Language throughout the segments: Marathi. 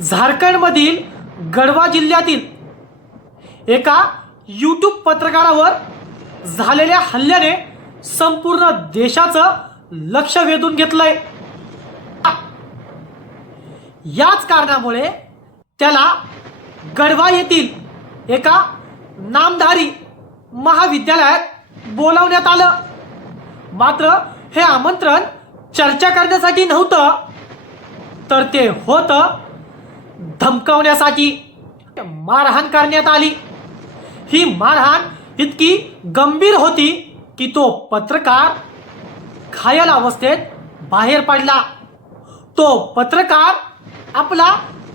झारखंडमधील गढवा जिल्ह्यातील एका यूट्यूब पत्रकारावर झालेल्या हल्ल्याने संपूर्ण देशाचं लक्ष वेधून घेतलंय. याच कारणामुळे त्याला गढवा येथील एका नामधारी महाविद्यालयात बोलावण्यात आलं. मात्र हे आमंत्रण चर्चा करण्यासाठी नव्हतं. तर ते होतं धमकावण्यासाठी मारहाण करण्यात आली. ही मारहाण इतकी गंभीर होती की तो पत्रकार घायल अवस्थेत बाहेर पडला. तो पत्रकार आपला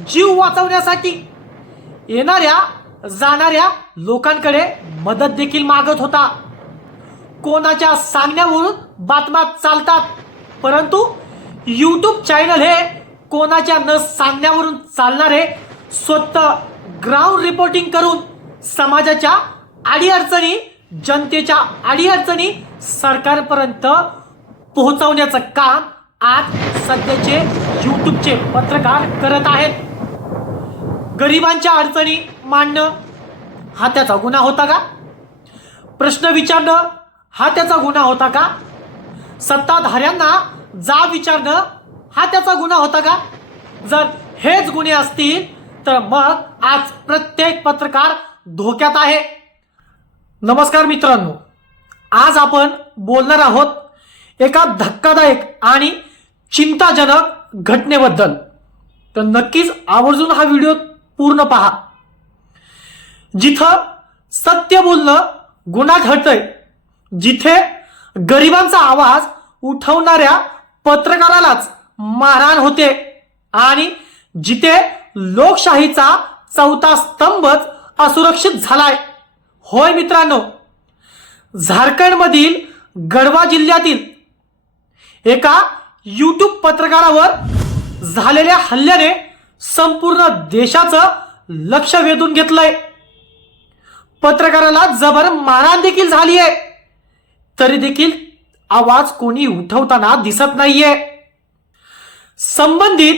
जीव वाचवण्यासाठी येणाऱ्या जाणाऱ्या लोकांकडे मदत देखील मागत होता. कोणाच्या सांगण्यावरून बातम्या चालतात परंतु यूट्यूब चॅनल हे कोणाच्या न सांगण्यावरून चालणारे स्वतः ग्राउंड रिपोर्टिंग करून समाजाच्या अडीअडचणी जनतेच्या अडीअडचणी सरकारपर्यंत पोहोचवण्याचं काम आज सध्याचे यूट्यूबचे पत्रकार करत आहेत. गरिबांच्या अडचणी मांडणं हा त्याचा गुन्हा होता का? प्रश्न विचारणं हा त्याचा गुन्हा होता का? सत्ताधाऱ्यांना जा विचारणं हा त्याचा गुन्हा होता का? जर हेच गुन्हे असतील तर मग आज प्रत्येक पत्रकार धोक्यात आहे. नमस्कार मित्रांनो. आज आपण बोलणार आहोत एका धक्कादायक आणि चिंताजनक घटनेबद्दल. तर नक्कीच आवर्जून हा व्हिडिओ पूर्ण पहा. जिथं सत्य बोलणं गुन्हा ठरतंय जिथे गरिबांचा आवाज उठवणाऱ्या पत्रकारालाच मारहाण होते. आणि जिथे लोकशाहीचा चौथा स्तंभच असुरक्षित झालाय. होय मित्रांनो झारखंडमधील गढवा जिल्ह्यातील एका यूट्यूब पत्रकारावर झालेल्या हल्ल्याने संपूर्ण देशाचं लक्ष वेधून घेतलंय. पत्रकाराला जबर मारहाण देखील झाली आहे तरी देखील आवाज कोणी उठवताना दिसत नाहीये. संबंधित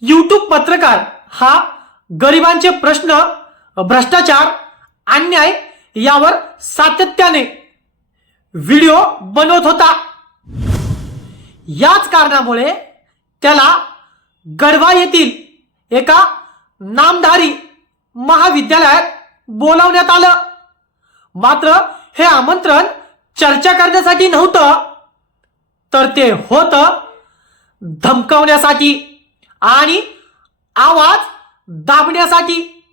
यूट्यूब पत्रकार हा गरिबांचे प्रश्न भ्रष्टाचार अन्याय यावर सातत्याने व्हिडिओ बनवत होता. याच कारणामुळे त्याला गढवा येथील एका नामधारी महाविद्यालयात बोलावण्यात आलं. मात्र हे आमंत्रण चर्चा करण्यासाठी नव्हतं. तर ते होतं धमकावण्यासाठी आणि आवाज दाबण्यासाठी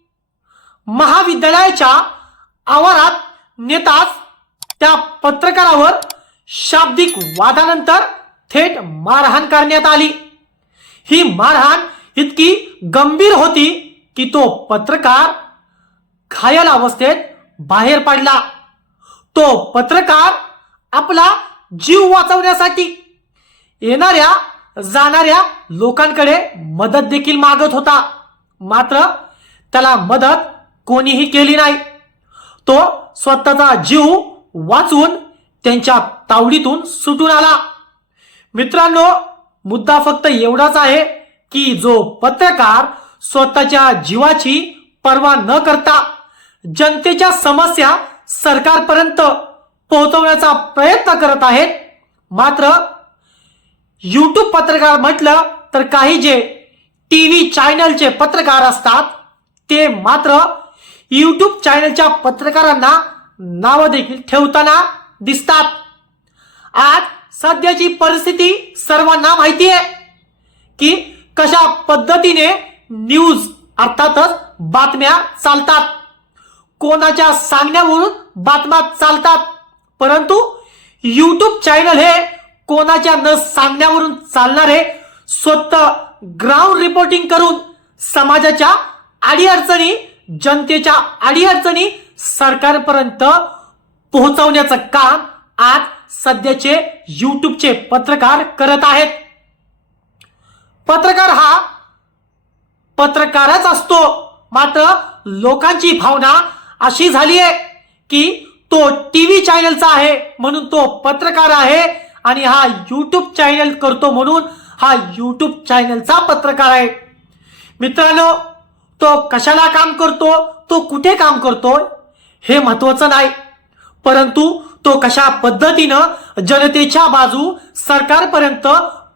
महाविद्यालयाच्या आवारात नेताच त्या पत्रकारावर शाब्दिक वादानंतर थेट मारहाण करण्यात आली. ही मारहाण इतकी गंभीर होती की तो पत्रकार घायल अवस्थेत बाहेर पडला. तो पत्रकार आपला जीव वाचवण्यासाठी येणाऱ्या जाणाऱ्या लोकांकडे मदत देखील मागत होता. मात्र त्याला मदत कोणीही केली नाही. तो स्वतःचा जीव वाचवून त्यांच्या तावडीतून सुटून आला. मित्रांनो मुद्दा फक्त एवढाच आहे की जो पत्रकार स्वतःच्या जीवाची पर्वा न करता जनतेच्या समस्या सरकारपर्यंत पोहोचवण्याचा प्रयत्न करत आहेत मात्र यूट्यूब पत्रकार म्हटलं तर काही जे टी व्ही चॅनलचे पत्रकार असतात ते मात्र यूट्यूब चॅनलच्या पत्रकारांना नावं देखील ठेवताना दिसतात. आज सध्याची परिस्थिती सर्वांना माहिती आहे की कशा पद्धतीने न्यूज अर्थातच बातम्या चालतात. कोणाच्या सांगण्यावरून बातम्या चालतात. परंतु यूट्यूब चॅनल हे कोणाच्या न सांगण्यावरून चालणारे स्वतः ग्राउंड रिपोर्टिंग करून समाजाच्या अडीअडचणी जनतेच्या अडीअडचणी सरकारपर्यंत पोहोचवण्याचं काम आज सध्याचे युट्यूबचे पत्रकार करत आहेत. पत्रकार हा पत्रकारच असतो. मात्र लोकांची भावना अशी झाली आहे की तो टीव्ही चॅनलचा आहे म्हणून तो पत्रकार आहे. आणि हा यूट्यूब चॅनल करतो म्हणून हा यूट्यूब चॅनलचा पत्रकार आहे. मित्रांनो तो कशाला काम करतो? तो कुठे काम करतोय? हे महत्वाचं नाही. परंतु तो कशा पद्धतीनं जनतेच्या बाजू सरकारपर्यंत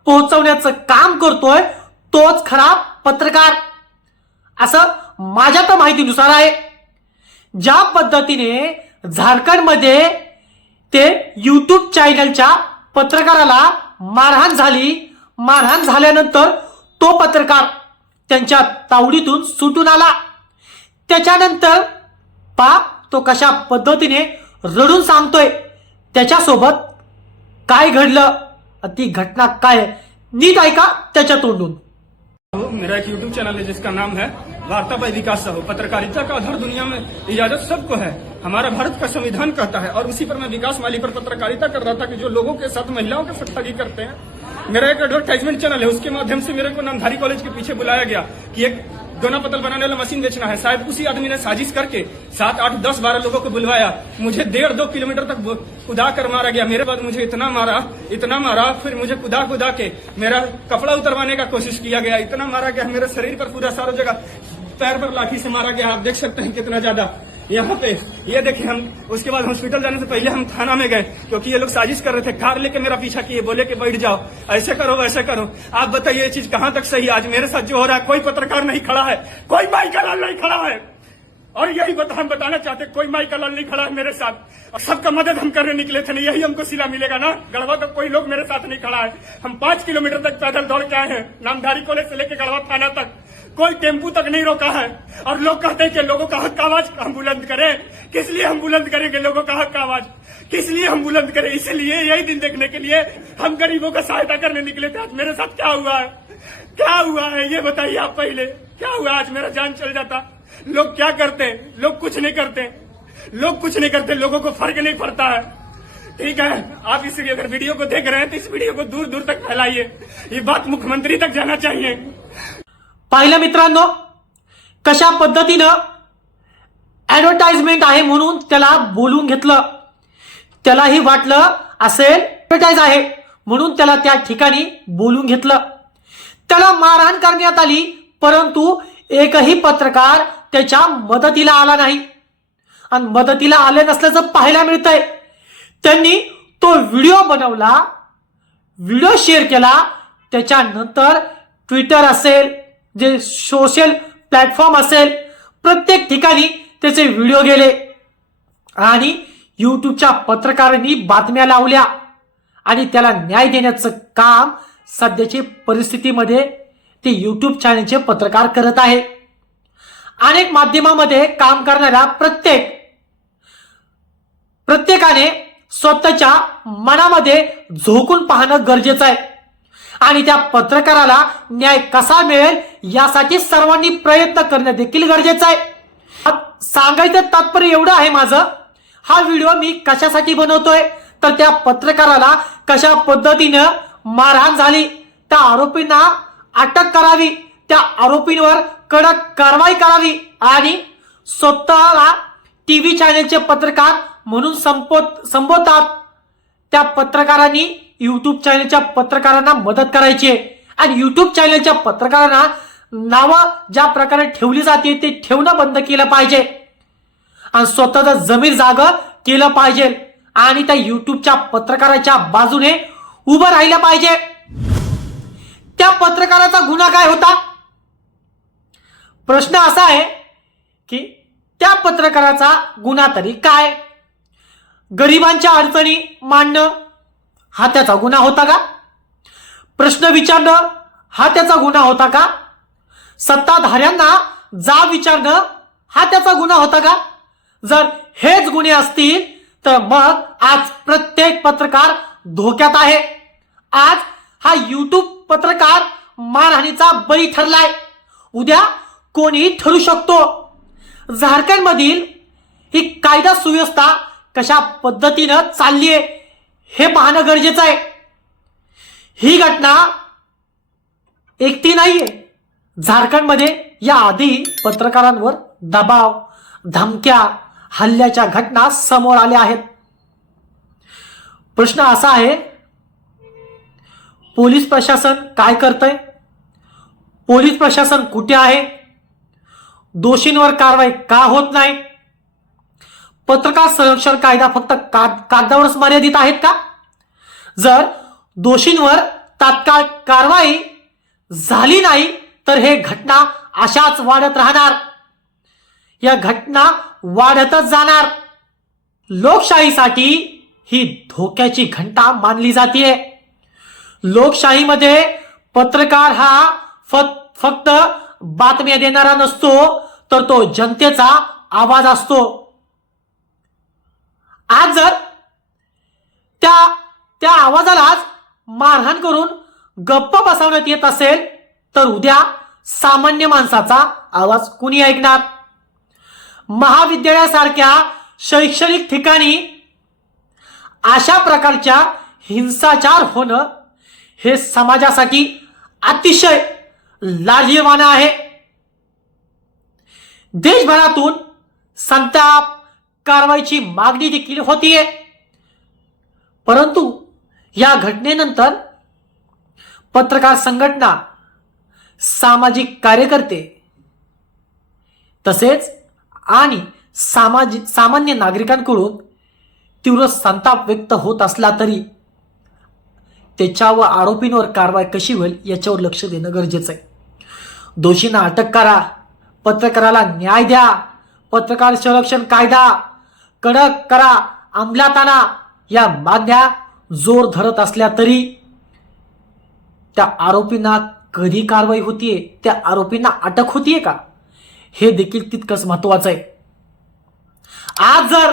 पोहोचवण्याचं काम करतोय तोच खरा पत्रकार. असं माझ्या तर माहितीनुसार आहे. ज्या पद्धतीने झारखंडमध्ये ते युट्यूब चॅनलच्या पत्रकाराला मारहाण झाली. मारहाण झाल्यानंतर तो पत्रकार त्यांच्या तावडीतून सुटून आला. त्याच्यानंतर पा तो कशा पद्धतीने रडून सांगतोय? त्याच्यासोबत काय घडलं? ती घटना काय? आहे? नीट ऐका त्याच्या तोंडून. मेरा एक यूट्यूब चैनल है जिसका नाम है वार्ता बाई विकास हो, पत्रकारिता का आधार दुनिया में इजाज़त सबको है। हमारा भारत का संविधान कहता है, और उसी पर मैं विकास माली पर पत्रकारिता कर रहा था कि जो लोगों के साथ महिलाओं के साथ ठगी करते हैं, मेरा एक एडवर्टाइजमेंट चैनल है, उसके माध्यम से मेरे को नामधारी कॉलेज के पीछे बुलाया गया कि एक दोना पतल बनाने वाला मशीन बेचना है। शायद उसी आदमी ने साजिश करके सात, आठ, दस, बारह लोगों को बुलवाया। मुझे डेढ़, दो किलोमीटर तक कुदा कर मारा गया। मेरे बाद मुझे इतना मारा इतना मारा, फिर मुझे कुदा कुदा के मेरा कपड़ा उतरवाने का कोशिश किया गया। इतना मारा गया, मेरे शरीर पर पूरा सारा जगह पैर पर लाठी से मारा गया आप देख सकते हैं कितना ज़्यादा। यहाँ पे ये देखिए हम उसके बाद हॉस्पिटल जाने से पहले हम थाना में गए क्योंकि ये लोग साजिश कर रहे थे कार लेके मेरा पीछा किए बोले कि बैठ जाओ ऐसे करो वैसे करो। आप बताइए ये चीज़ कहाँ तक सही आज मेरे साथ जो हो रहा है कोई पत्रकार नहीं खड़ा है कोई माई का नहीं खड़ा है। और यही बता, हम बताना चाहते कोई माई का लाल नहीं खड़ा है मेरे साथ। और सबका मदद हम करने निकले थे ना यही हमको सिला मिलेगा ना। गढ़वा का कोई लोग मेरे साथ नहीं खड़ा है। हम पाँच किलोमीटर तक पैदल दौड़ के आए हैं नामधारी कॉलेज से लेकर गढ़वा थाना तक। कोई टेंपू तक नहीं रोका है। और लोग कहते हैं कि लोगों का हक का आवाज़ हम बुलंद करें। किस लिए हम बुलंद करेंगे लोगों का हक का आवाज़? किस लिए हम बुलंद करें? इसलिए यही दिन देखने के लिए हम गरीबों का सहायता करने निकले थे। आज मेरे साथ क्या हुआ है? क्या हुआ है? ये बताइए आप पहले। क्या हुआ? आज मेरा जान चल जाता। लोग क्या करते? हैं लोग कुछ नहीं करते। लोग कुछ नहीं करते। लोगों को फ़र्क नहीं पड़ता है। ठीक है? आप इस अगर वीडियो को देख रहे हैं तो इस वीडियो को दूर दूर तक फैलाइए। ये बात मुख्यमंत्री तक जाना चाहिए। पाहिलं मित्रांनो? कशा पद्धतीनं ॲडव्हर्टाइजमेंट आहे म्हणून त्याला बोलून घेतलं. त्यालाही वाटलं असेल ऍडव्हर्टाईज आहे म्हणून त्याला त्या ठिकाणी बोलून घेतलं. त्याला मारहाण करण्यात आली परंतु एकही पत्रकार त्याच्या मदतीला आला नाही. आणि मदतीला आले नसल्याचं पाहायला मिळतंय. त्यांनी तो व्हिडिओ बनवला व्हिडिओ शेअर केला त्याच्यानंतर ट्विटर असेल जे सोशल प्लॅटफॉर्म असेल प्रत्येक ठिकाणी त्याचे व्हिडिओ गेले. आणि यूट्यूबच्या पत्रकारांनी बातम्या लावल्या. आणि त्याला न्याय देण्याचं काम सध्याची परिस्थितीमध्ये ते यूट्यूब चॅनलचे पत्रकार करत आहे. अनेक माध्यमामध्ये काम करणाऱ्या प्रत्येक प्रत्येकाने स्वतःच्या मनामध्ये झोकून पाहणं गरजेचं आहे. आणि त्या पत्रकाराला न्याय कसा मिळेल यासाठी सर्वांनी प्रयत्न करणं देखील गरजेचं आहे. सांगायचं तात्पर्य एवढं आहे माझं. हा व्हिडिओ मी कशासाठी बनवतोय? तर त्या पत्रकाराला कशा पद्धतीनं मारहाण झाली? त्या आरोपींना अटक करावी. त्या आरोपींवर कडक कारवाई करावी. आणि स्वतःला टीव्ही चॅनलचे पत्रकार म्हणून संपोत संबोधतात. त्या पत्रकारांनी युट्यूब चॅनलच्या पत्रकारांना मदत करायची आहे. आणि युट्यूब चॅनलच्या पत्रकारांना नावं ज्या प्रकारे ठेवली जाते ते ठेवणं बंद केलं पाहिजे. आणि स्वतःचं जमीन जाग केलं पाहिजे. आणि त्या युट्यूबच्या पत्रकाराच्या बाजूने उभं राहिलं पाहिजे. त्या पत्रकाराचा गुन्हा काय होता? प्रश्न असा आहे की त्या पत्रकाराचा गुन्हा तरी काय? गरिबांच्या अडचणी मांडणं हा त्याचा गुन्हा होता का? प्रश्न विचारणं हा त्याचा गुन्हा होता का? सत्ताधाऱ्यांना जा विचारणं हा त्याचा गुन्हा होता का? जर हेच गुन्हे असतील तर मग आज प्रत्येक पत्रकार धोक्यात आहे. आज हा युट्यूब पत्रकार मारहाणीचा बळी ठरलाय. उद्या कोणीही ठरू शकतो. झारखंडमधील ही कायदा सुव्यवस्था कशा पद्धतीनं चालली आहे हे पाहणं गरजेचं आहे. ही घटना एकटी नाहीये. झारखंडमध्ये या आधी पत्रकारांवर दबाव धमक्या हल्ल्याच्या घटना समोर आल्या आहेत. प्रश्न असा आहे पोलीस प्रशासन काय करतंय? पोलीस प्रशासन कुठे आहे? दोषींवर कारवाई का होत नाही? पत्रकार संरक्षण कायदा फक्त कागदावरच मर्यादित आहेत का? जर दोषींवर तात्काळ कारवाई झाली नाही तर हे घटना अशाच वाढत राहणार. या घटना वाढतच जाणार. लोकशाहीसाठी ही धोक्याची घंटा मानली जाते लोकशाहीमध्ये पत्रकार हा फ- फक्त बातम्या देणारा नसतो तर तो जनतेचा आवाज असतो. आज जर त्या त्या आवाजालाच मारहाण करून गप्प बसवण्यात येत असेल तर उद्या सामान्य माणसाचा आवाज कुणी ऐकणार? महाविद्यालयासारख्या शैक्षणिक ठिकाणी अशा प्रकारच्या हिंसाचार होणं हे समाजासाठी अतिशय लाजीवानं आहे. देशभरातून संताप कारवाईची मागणी देखील होतीये. परंतु या घटनेनंतर पत्रकार संघटना सामाजिक कार्यकर्ते तसेच आणि सामाजिक सामान्य नागरिकांकडून तीव्र संताप व्यक्त होत असला तरी त्याच्यावर आरोपींवर कारवाई कशी होईल याच्यावर लक्ष देणं गरजेचं आहे. दोषींना अटक करा पत्रकाराला न्याय द्या पत्रकार संरक्षण कायदा कडक करा अंमलात आणा या मागण्या जोर धरत असल्या तरी त्या आरोपींना कधी कारवाई होतीये? त्या आरोपींना अटक होतीये का? हे देखील तितकंच महत्वाचं आहे. आज जर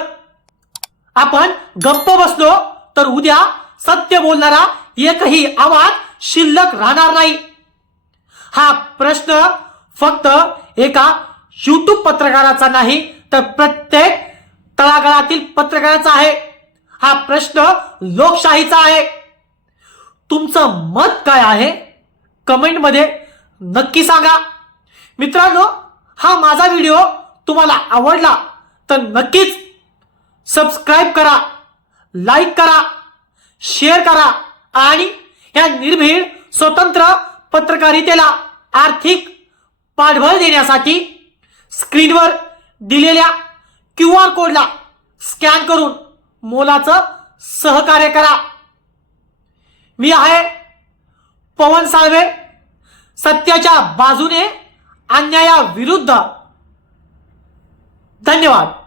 आपण गप्प बसलो तर उद्या सत्य बोलणारा एकही आवाज शिल्लक राहणार नाही. हा प्रश्न फक्त एका युट्यूब पत्रकाराचा नाही तर प्रत्येक तळागाळातील पत्रकाराचा आहे. हा प्रश्न लोकशाहीचा आहे. तुमचं मत काय आहे? कमेंटमध्ये नक्की सांगा. मित्रांनो हा माझा व्हिडिओ तुम्हाला आवडला तर नक्कीच सबस्क्राईब करा लाईक करा शेअर करा आणि या निर्भीड स्वतंत्र पत्रकारितेला आर्थिक पाठबळ देण्यासाठी स्क्रीनवर दिलेल्या क्यू आर कोडला स्कॅन करून मोलाचं सहकार्य करा. मी आहे पवन साळवे सत्याच्या बाजूने अन्यायाविरुद्ध. धन्यवाद.